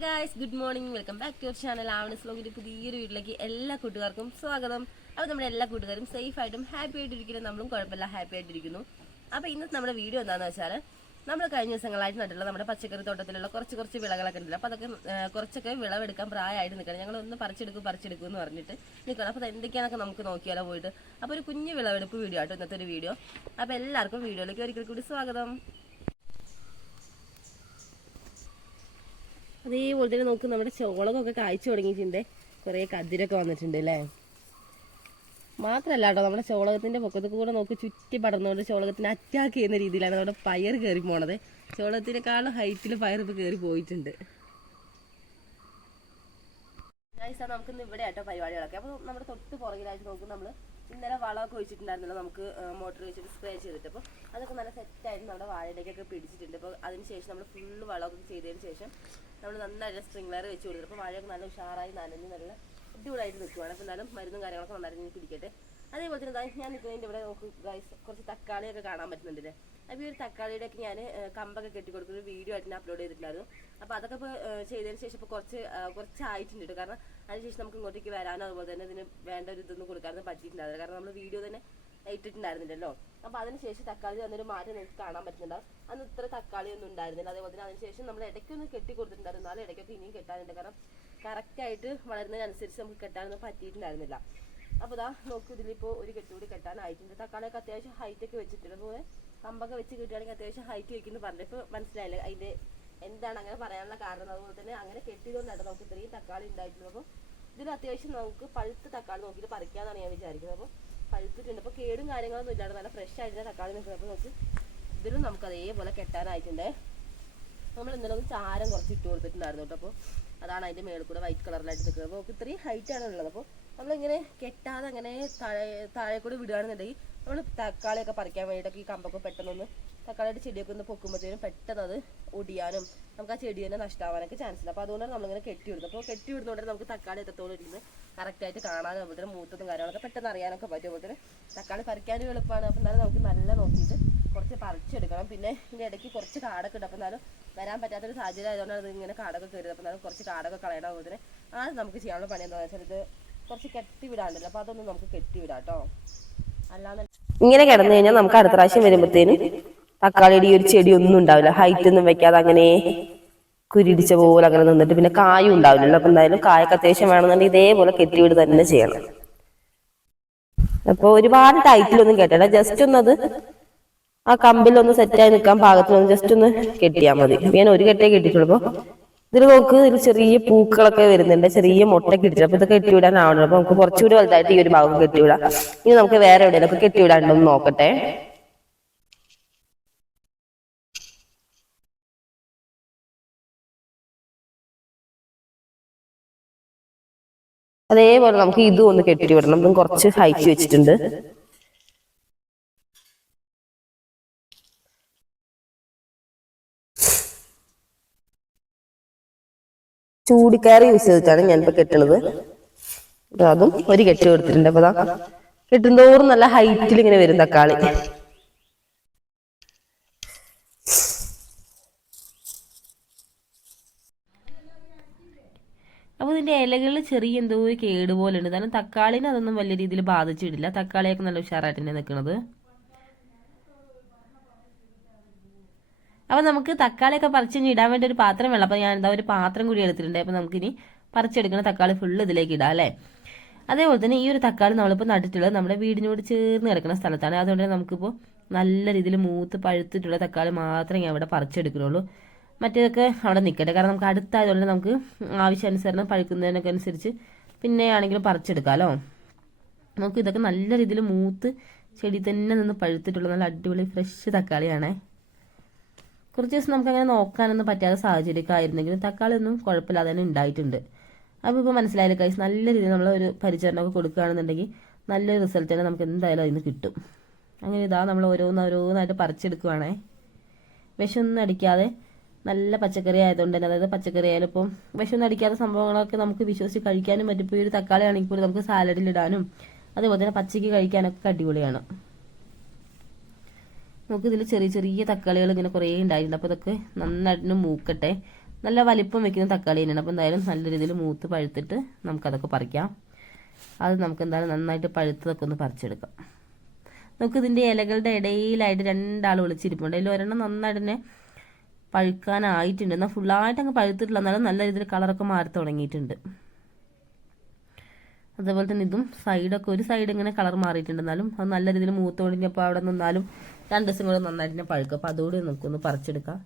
Hi guys, good morning. Welcome back to your channel ആവണസ് വ്ലോഗിൻ്റെ പുതിയൊരു വീട്ടിലേക്ക് എല്ലാ കൂട്ടുകാർക്കും സ്വാഗതം. അപ്പോൾ നമ്മുടെ എല്ലാ കൂട്ടുകാരും സേഫായിട്ടും ഹാപ്പി ആയിട്ടിരിക്കുന്നു. നമ്മളും കുഴപ്പമില്ല, ഹാപ്പി ആയിട്ടിരിക്കുന്നു. അപ്പോൾ ഇന്നത്തെ നമ്മുടെ വീഡിയോ എന്താണെന്ന് വെച്ചാൽ, നമ്മൾ കഴിഞ്ഞ ദിവസങ്ങളായിട്ട് നട്ടുള്ള നമ്മുടെ പച്ചക്കറി തോട്ടത്തിലുള്ള കുറച്ച് വിളകളൊക്കെ ഉണ്ടല്ലോ. അപ്പോൾ അതൊക്കെ കുറച്ചൊക്കെ വിളവെടുക്കാൻ പ്രായമായിട്ട് നിൽക്കണം. ഞങ്ങളൊന്ന് പറിച്ചെടുക്കും എന്ന് പറഞ്ഞിട്ട് നിൽക്കണം. അപ്പോൾ എന്തൊക്കെയാണെന്നൊക്കെ നമുക്ക് നോക്കിയാലോ പോയിട്ട്. അപ്പോൾ ഒരു കുഞ്ഞു വിളവെടുപ്പ് വീഡിയോ ആട്ടോ ഇന്നത്തെ ഒരു വീഡിയോ. അപ്പോൾ എല്ലാവർക്കും വീഡിയോയിലേക്ക് ഒരിക്കൽ കൂടി സ്വാഗതം. അതേപോലെ തന്നെ നോക്ക്, നമ്മുടെ ചോളകൊക്കെ കായ്ച്ചു തുടങ്ങിയിട്ടുണ്ട്. കുറേ കതിരൊക്കെ വന്നിട്ടുണ്ട് അല്ലേ. മാത്രമല്ല കേട്ടോ, നമ്മുടെ ചോളകത്തിൻ്റെ പൊക്കത്ത് കൂടെ നോക്ക് ചുറ്റി പടർന്നുകൊണ്ട് ചോളകത്തിന് അറ്റാക്ക് ചെയ്യുന്ന രീതിയിലാണ് നമ്മുടെ പയർ കയറി പോണത്. ചോളകത്തിനേക്കാളും ഹൈറ്റിൽ പയർ ഇപ്പോൾ കയറി പോയിട്ടുണ്ട്. നമുക്കിന്ന് ഇവിടെ ആട്ടോ പരിപാടികളൊക്കെ. അപ്പോൾ നമ്മുടെ തൊട്ട് പുറകിലായിട്ട് നോക്കും, നമ്മൾ ഇന്നലെ വളമൊക്കെ ഒഴിച്ചിട്ടുണ്ടായിരുന്നല്ലോ, നമുക്ക് മോട്ടർ വെച്ചിട്ട് സ്പ്രേ ചെയ്തിട്ട്. അപ്പോൾ അതൊക്കെ നല്ല സെറ്റായിട്ട് നമ്മുടെ വാഴയിലേക്കൊക്കെ പിടിച്ചിട്ടുണ്ട്. അപ്പോൾ അതിനുശേഷം നമ്മൾ ഫുള്ള് വളമൊക്കെ ചെയ്തതിന് ശേഷം നമ്മൾ നന്നായിട്ട് സ്പ്രിംഗ്ലർ വെച്ച് കൊടുത്തിട്ട് അപ്പോൾ വാഴയൊക്കെ നല്ല ഉഷാറായി നനഞ്ഞ് നല്ല അടിപൊളിയായിട്ട് നിൽക്കുവാണ്. അപ്പോൾ എന്നാലും മരുന്നും കാര്യങ്ങളൊക്കെ നന്നായിട്ട് പിടിക്കട്ടെ. അതേപോലെ തന്നെ ഞാൻ നിൽക്കുന്നതിൻ്റെ ഇവിടെ നോക്ക് ഗൈസ്, കുറച്ച് തക്കാളിയൊക്കെ കാണാൻ പറ്റുന്നുണ്ടല്ലേ. അപ്പോൾ ഈ ഒരു തക്കാളിയുടെയൊക്കെ ഞാൻ കമ്പൊക്കെ കെട്ടി കൊടുക്കുന്ന ഒരു വീഡിയോ ആയിട്ട് അപ്ലോഡ് ചെയ്തിട്ടുണ്ടായിരുന്നു. അപ്പോൾ അതൊക്കെ ഇപ്പോൾ ചെയ്തതിന് ശേഷം ഇപ്പോൾ കുറച്ചായിട്ടുണ്ട് കേട്ടോ. കാരണം അതിനുശേഷം നമുക്ക് ഇങ്ങോട്ടേക്ക് വരാനോ അതുപോലെ തന്നെ ഇതിന് വേണ്ട ഒരു ഇതൊന്നും കൊടുക്കാനൊന്നും പറ്റിയിട്ടുണ്ടാവില്ല. കാരണം നമ്മൾ വീഡിയോ തന്നെ ഇട്ടിട്ടുണ്ടായിരുന്നില്ലല്ലോ. അപ്പോൾ അതിനുശേഷം തക്കാളി വന്നൊരു മാറ്റം നിങ്ങൾക്ക് കാണാൻ പറ്റുന്നുണ്ടാവും. അന്ന് ഇത്ര തക്കാളി ഒന്നും ഉണ്ടായിരുന്നില്ല. അതേപോലെ തന്നെ അതിനുശേഷം നമ്മൾ ഇടയ്ക്കൊന്ന് കെട്ടി കൊടുത്തിട്ടുണ്ടായിരുന്നു. എന്നാലും ഇടയ്ക്കൊക്കെ ഇനിയും കെട്ടാനുണ്ട്. കാരണം കറക്റ്റായിട്ട് വളരുന്നതിനനുസരിച്ച് നമുക്ക് കെട്ടാനൊന്നും പറ്റിയിട്ടുണ്ടായിരുന്നില്ല. അപ്പോൾ ഇതാ നോക്കൂ, ഇതിലിപ്പോൾ ഒരു കെട്ടുകൂടി കെട്ടാനായിട്ടുണ്ട്. തക്കാളിയൊക്കെ അത്യാവശ്യം ഹൈറ്റൊക്കെ വെച്ചിട്ടുണ്ട്. അതുപോലെ കമ്പൊക്കെ വെച്ച് കിട്ടുകയാണെങ്കിൽ അത്യാവശ്യം ഹൈറ്റ് വെക്കുന്നു പറഞ്ഞു. ഇപ്പോൾ മനസ്സിലായില്ലേ അതിൻ്റെ എന്താണ് അങ്ങനെ പറയാനുള്ള കാരണം. അതുപോലെ തന്നെ അങ്ങനെ കെട്ടിയതുകൊണ്ടാണ് നമുക്ക് ഇത്രയും തക്കാളി ഉണ്ടായിട്ടുള്ളത്. അപ്പോൾ ഇതിൽ അത്യാവശ്യം നമുക്ക് പഴുത്ത തക്കാളി നോക്കിയിട്ട് പറിക്കാമെന്നാണ് ഞാൻ വിചാരിക്കുന്നത്. അപ്പോൾ പഴുത്തിട്ടുണ്ട്. അപ്പോൾ കേടും കാര്യങ്ങളൊന്നും ഇല്ലാതെ നല്ല ഫ്രഷ് ആയിട്ട് തക്കാളി നിൽക്കുന്നത്. അപ്പോൾ നമുക്ക് ഇതിലും നമുക്ക് അതേപോലെ കെട്ടാനായിട്ടുണ്ട്. നമ്മൾ ഇന്നലെ ഒന്ന് ചാരം കുറച്ച് ഇട്ട് കൊടുത്തിട്ടുണ്ടായിരുന്നു കേട്ടോ. അപ്പോൾ അതാണ് അതിൻ്റെ മേളിൽ കൂടെ വൈറ്റ് കളറിലായിട്ട് നിൽക്കുന്നത്. അപ്പോൾ നമുക്ക് ഇത്രയും ഹൈറ്റാണ് ഉള്ളത്. അപ്പോൾ നമ്മളിങ്ങനെ കെട്ടാതെ അങ്ങനെ താഴെ കൂടെ വിടുകയാണെന്നുണ്ടെങ്കിൽ നമ്മൾ തക്കാളിയൊക്കെ പറിക്കാൻ വേണ്ടിയിട്ടൊക്കെ ഈ കമ്പൊക്കെ പെട്ടെന്നൊന്ന് തക്കാളിയുടെ ചെടിയൊക്കെ ഒന്ന് പൊക്കുമ്പോഴത്തേനും പെട്ടെന്ന് അത് ഒടിയാനും നമുക്ക് ആ ചെടി തന്നെ നഷ്ടമാവാനൊക്കെ ചാൻസ് ഇല്ല. അപ്പോൾ അതുകൊണ്ടാണ് നമ്മളിങ്ങനെ കെട്ടി വിടുന്നത്. അപ്പോൾ കെട്ടി വിടുന്നതുകൊണ്ട് നമുക്ക് തക്കാളി എത്രത്തോളം ഇരിക്കുന്നത് കറക്റ്റായിട്ട് കാണാനും അതുപോലെ തന്നെ മൂത്തതും കാര്യങ്ങളൊക്കെ പെട്ടെന്ന് അറിയാനൊക്കെ പറ്റും. അതുപോലെ തന്നെ തക്കാളി പറിക്കാനും എളുപ്പമാണ്. അപ്പോൾ എന്നാലും നമുക്ക് നല്ല നോക്കിയിട്ട് കുറച്ച് പറിച്ചെടുക്കണം. പിന്നെ ഇതിൻ്റെ ഇടയ്ക്ക് കുറച്ച് കാടൊക്കെ ഉണ്ട്. അപ്പോൾ എന്നാലും വരാൻ പറ്റാത്തൊരു സാഹചര്യം ആയതുകൊണ്ടാണ് ഇത് ഇങ്ങനെ കാടൊക്കെ കയറിയത്. അപ്പോൾ എന്നാലും കുറച്ച് കാടൊക്കെ കളയണം. അതുപോലെ തന്നെ അത് നമുക്ക് ചെയ്യാനുള്ള പണി എന്താണെന്ന് വെച്ചാൽ ഇത് കുറച്ച് കെട്ടിവിടാണ്ടല്ലോ. അപ്പോൾ അതൊന്നും നമുക്ക് കെട്ടിവിടാം കേട്ടോ. അല്ലാതെ ഇങ്ങനെ കിടന്നു കഴിഞ്ഞാൽ നമുക്ക് അടുത്ത പ്രാവശ്യം വരുമ്പോഴത്തേനും തക്കാളിയുടെ ഈ ഒരു ചെടി ഒന്നും ഉണ്ടാവില്ല. ഹൈറ്റ് ഒന്നും വെക്കാതെ അങ്ങനെ കുരിടിച്ച പോലെ അങ്ങനെ നിന്നിട്ട് പിന്നെ കായും ഉണ്ടാവില്ലല്ലോ. അപ്പം എന്തായാലും കായൊക്കെ അത്യാവശ്യം വേണമെന്നുണ്ടെങ്കിൽ ഇതേപോലെ കെട്ടിവിട് തന്നെ ചെയ്യണം. അപ്പോൾ ഒരുപാട് ടൈറ്റിലൊന്നും കെട്ടണ്ട, ജസ്റ്റ് ഒന്നത് ആ കമ്പിലൊന്ന് സെറ്റായി നിൽക്കാൻ പാകത്തിനൊന്ന് ജസ്റ്റ് ഒന്ന് കെട്ടിയാൽ മതി. ഞാൻ ഒരു കെട്ടേ കെട്ടിട്ടുള്ളൂ. അപ്പോൾ ഇതിൽ നോക്ക്, ഇതിൽ ചെറിയ പൂക്കളൊക്കെ വരുന്നുണ്ട്, ചെറിയ മുട്ടൊക്കെ ഇട്ടിട്ട്. അപ്പോൾ ഇതൊക്കെ കെട്ടിവിടാനാവണം. അപ്പോൾ നമുക്ക് കുറച്ചുകൂടി വലുതായിട്ട് ഈ ഒരു ഭാഗം കെട്ടിവിടാം. ഇനി നമുക്ക് വേറെ എവിടെയെങ്കിലും ഒക്കെ കെട്ടിവിടാണ്ടൊന്ന് നോക്കട്ടെ. അതേപോലെ നമുക്ക് ഇതും ഒന്ന് കെട്ടിവിടണം. ഇതും കുറച്ച് ഹൈറ്റ് വെച്ചിട്ടുണ്ട്. ചൂടിക്കയറി യൂസ് ചെയ്തിട്ടാണ് ഞാനിപ്പോൾ കെട്ടണത്. അതും ഒരു കെട്ടി കൊടുത്തിട്ടുണ്ട്. അപ്പോൾ അതാ കെട്ടുന്തോറും നല്ല ഹൈറ്റിൽ ഇങ്ങനെ വരും തക്കാളി. അപ്പോൾ ഇതിൻ്റെ ഇലകളിൽ ചെറിയ എന്തോ ഒരു കേട് പോലെ ഉണ്ട്. കാരണം തക്കാളിനെ അതൊന്നും വലിയ രീതിയിൽ ബാധിച്ചിട്ടില്ല. തക്കാളിയൊക്കെ നല്ല ഉഷാറായിട്ട് തന്നെ നിൽക്കുന്നത്. അപ്പോൾ നമുക്ക് തക്കാളിയൊക്കെ പറിച്ച് ഇടാൻ വേണ്ടി ഒരു പാത്രം വേണം. അപ്പോൾ ഞാൻ എന്താ ഒരു പാത്രം കൂടി എടുത്തിട്ടുണ്ട്. അപ്പോൾ നമുക്കിനി പറിച്ചെടുക്കുന്ന തക്കാളി ഫുള്ള് ഇതിലേക്ക് ഇടാം അല്ലേ. അതേപോലെ തന്നെ ഈ ഒരു തക്കാളി നമ്മളിപ്പോൾ നട്ടിട്ടുള്ളത് നമ്മുടെ വീടിനോട് ചേർന്ന് കിടക്കുന്ന സ്ഥലത്താണ്. അതുകൊണ്ട് തന്നെ നമുക്കിപ്പോൾ നല്ല രീതിയിൽ മൂത്ത് പഴുത്തിട്ടുള്ള തക്കാളി മാത്രമേ ഞാൻ ഇവിടെ പറിച്ചെടുക്കുന്നുള്ളൂ. മറ്റേതൊക്കെ അവിടെ നിൽക്കട്ടെ. കാരണം നമുക്ക് അടുത്തായതുകൊണ്ട് നമുക്ക് ആവശ്യാനുസരണം പഴുക്കുന്നതിനൊക്കെ അനുസരിച്ച് പിന്നെ ആണെങ്കിലും പറിച്ചെടുക്കാമല്ലോ. നമുക്ക് ഇതൊക്കെ നല്ല രീതിയിൽ മൂത്ത് ചെടി തന്നെ നിന്ന് പഴുത്തിട്ടുള്ള നല്ല അടിപൊളി ഫ്രഷ് തക്കാളിയാണേ. കുറച്ച് ദിവസം നമുക്കങ്ങനെ നോക്കാനൊന്നും പറ്റാത്ത സാഹചര്യമൊക്കെ ആയിരുന്നെങ്കിലും തക്കാളി ഒന്നും കുഴപ്പമില്ലാതെ തന്നെ ഉണ്ടായിട്ടുണ്ട്. അപ്പോൾ ഇപ്പോൾ മനസ്സിലായില്ല കൈസ്, നല്ല രീതിയിൽ നമ്മൾ ഒരു പരിചരണമൊക്കെ കൊടുക്കുകയാണെന്നുണ്ടെങ്കിൽ നല്ലൊരു റിസൾട്ട് തന്നെ നമുക്ക് എന്തായാലും അതിന് കിട്ടും. അങ്ങനെ ഇതാ നമ്മൾ ഓരോന്നായിട്ട് പറിച്ചെടുക്കുവാണേ. വിഷമൊന്നും അടിക്കാതെ നല്ല പച്ചക്കറി ആയതുകൊണ്ട് തന്നെ, അതായത് പച്ചക്കറി ആയാലും ഇപ്പം വിഷമൊന്നും അടിക്കാത്ത സംഭവങ്ങളൊക്കെ നമുക്ക് വിശ്വസിച്ച് കഴിക്കാനും പറ്റും. ഇപ്പോൾ ഈ ഒരു തക്കാളി ആണെങ്കിൽ പോലും നമുക്ക് സാലഡിലിടാനും അതുപോലെ തന്നെ പച്ചയ്ക്ക് കഴിക്കാനൊക്കെ അടിപൊളിയാണ്. നമുക്ക് ഇതിൽ ചെറിയ ചെറിയ തക്കാളികൾ ഇങ്ങനെ കുറേ ഉണ്ടായിട്ടുണ്ട്. അപ്പോൾ ഇതൊക്കെ നന്നായിട്ട് മൂക്കട്ടെ. നല്ല വലിപ്പം വെക്കുന്ന തക്കാളി തന്നെയാണ്. അപ്പോൾ എന്തായാലും നല്ല രീതിയിൽ മൂത്ത് പഴുത്തിട്ട് നമുക്കതൊക്കെ പറിക്കാം. അത് നമുക്ക് എന്തായാലും നന്നായിട്ട് പഴുത്തതൊക്കെ ഒന്ന് പറിച്ചെടുക്കാം. നമുക്ക് ഇതിൻ്റെ ഇലകളുടെ ഇടയിലായിട്ട് 2 ആൾ വിളിച്ചിരിപ്പുണ്ട്. അതിൽ ഒരെണ്ണം നന്നായിട്ട് തന്നെ പഴുക്കാനായിട്ടുണ്ട്. എന്നാൽ ഫുള്ളായിട്ട് അങ്ങ് പഴുത്തിട്ടില്ല, എന്നാലും നല്ല രീതിയിൽ കളറൊക്കെ മാറി തുടങ്ങിയിട്ടുണ്ട്. അതേപോലെ തന്നെ ഇതും സൈഡൊക്കെ ഒരു സൈഡ് ഇങ്ങനെ കളർ മാറിയിട്ടുണ്ട്, എന്നാലും അത് നല്ല രീതിയിൽ മൂത്ത് കൊണ്ടിപ്പോൾ അവിടെ നിന്നാലും 2 ദിവസം കൂടെ നന്നായിട്ട് തന്നെ പഴുക്കും. അപ്പോൾ അതുകൂടി നമുക്കൊന്ന് പറിച്ചെടുക്കാം.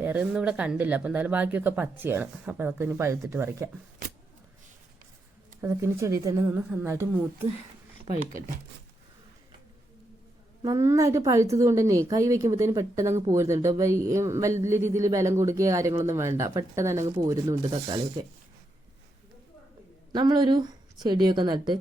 വേറെ ഒന്നും ഇവിടെ കണ്ടില്ല. അപ്പോൾ എന്തായാലും ബാക്കിയൊക്കെ പച്ചയാണ്. അപ്പോൾ അതൊക്കെ ഇനി പഴുത്തിട്ട് പറിക്കാം. അതൊക്കെ ഇനി ചെടിയിൽ തന്നെ നിന്ന് നന്നായിട്ട് മൂത്ത് പഴുക്കട്ടെ. നന്നായിട്ട് പഴുത്തത് കൊണ്ട് തന്നെ കൈ വയ്ക്കുമ്പോഴത്തേന് പെട്ടെന്ന് അങ്ങ് പോരുന്നുണ്ട്. വലിയ രീതിയിൽ ബലം കൊടുക്കുക കാര്യങ്ങളൊന്നും വേണ്ട, പെട്ടെന്ന് തന്നെ അങ്ങ് പോരുന്നുണ്ട് തക്കാളിയൊക്കെ. നമ്മളൊരു ചെടിയൊക്കെ നട്ട്